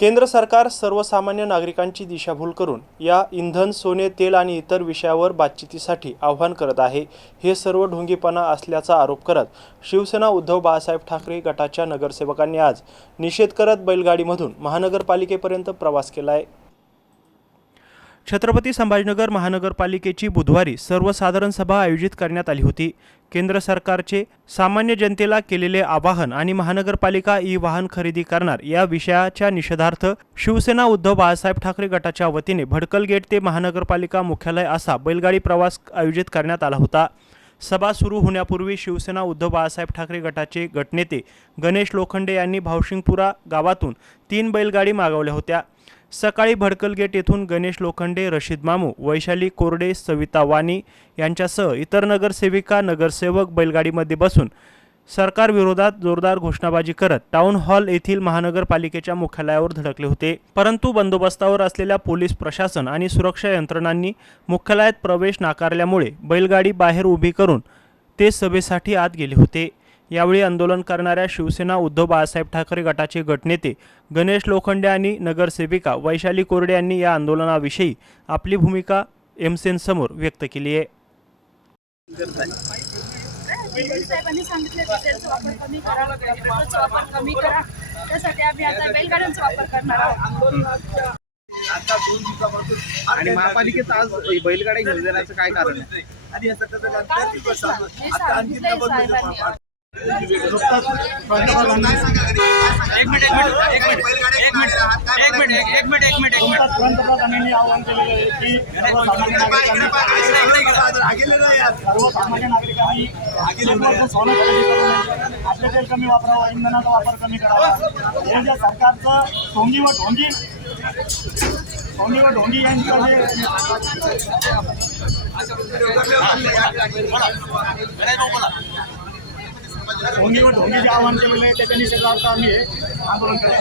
केंद्र सरकार सर्वसामान्य नागरिकांची दिशाभूल करून या इंधन, सोने, तेल आणि इतर विषयावर बातचीतीसाठी आवाहन करत आहे। हे सर्व ढोंगीपणा असल्याचा आरोप करत शिवसेना उद्धव बाळासाहेब ठाकरे गटाच्या नगरसेवकांनी आज निषेध करत बैलगाडीमधून महानगरपालिकेपर्यंत प्रवास केला आहे। छत्रपती संभाजीनगर महानगरपालिकेची बुधवारी सर्वसाधारण सभा आयोजित करण्यात आली होती। केंद्र सरकारचे सामान्य जनतेला केलेले आवाहन आणि महानगरपालिका ई वाहन खरेदी करणार या विषयाच्या निषेधार्थ शिवसेना उद्धव बाळासाहेब ठाकरे गटाच्या वतीने भडकल गेट ते महानगरपालिका मुख्यालय असा बैलगाडी प्रवास आयोजित करण्यात आला होता। सभा सुरू होण्यापूर्वी शिवसेना उद्धव बाळासाहेब ठाकरे गटाचे गटनेते गणेश लोखंडे यांनी भावशिंगपुरा गावातून 3 बैलगाडी मागवल्या होत्या। सकाळी भडकल गेट येथून गणेश लोखंडे, रशीद मामू, वैशाली कोरडे, सविता वाणी यांच्यासह इतर नगरसेविका नगरसेवक बैलगाडीमध्ये बसून सरकार विरोधात जोरदार घोषणाबाजी करत टाउन हॉल येथील महानगरपालिकेच्या मुख्यालयावर धडकले होते। परंतु बंदोबस्तावर असलेल्या पोलीस प्रशासन आणि सुरक्षा यंत्रणांनी मुख्यालयात प्रवेश नाकारल्यामुळे बैलगाडी बाहेर उभी करून ते सभेसाठी आत गेले होते। यावेळी आंदोलन करणाऱ्या शिवसेना उद्धव बाळासाहेब ठाकरे गटाचे गटनेते गणेश लोखंडे आणि नगरसेविका वैशाली कोरडे यांनी या आंदोलनाविषयी आपली भूमिका एमसेन समोर व्यक्त केली आहे। साहेबांनी सांगितले डिझेलचा वापर कमी करा, पेट्रोलचा वापर कमी करा, त्यासाठी आम्ही आता बैलगाड्यांचा वापर करणार आहोत। आणि महापालिकेत आज बैलगाड्या घेऊन देण्याचं काय कारण आहे? पंतप्रधानांनी आवाहन केलेलं आहे की सर्वसामान्य नागरिकांनी सोनं खरेदी करू नये, आपले तेल कमी वापरावं, इंधनाचा वापर कमी करावा। हे जे सरकारचं ढोंगी व ढोंगी यांचं जे ढोंगी जे आवाहन केलेलं आहे त्याच्या निषेधार्थ आम्ही हे आंदोलन करतो।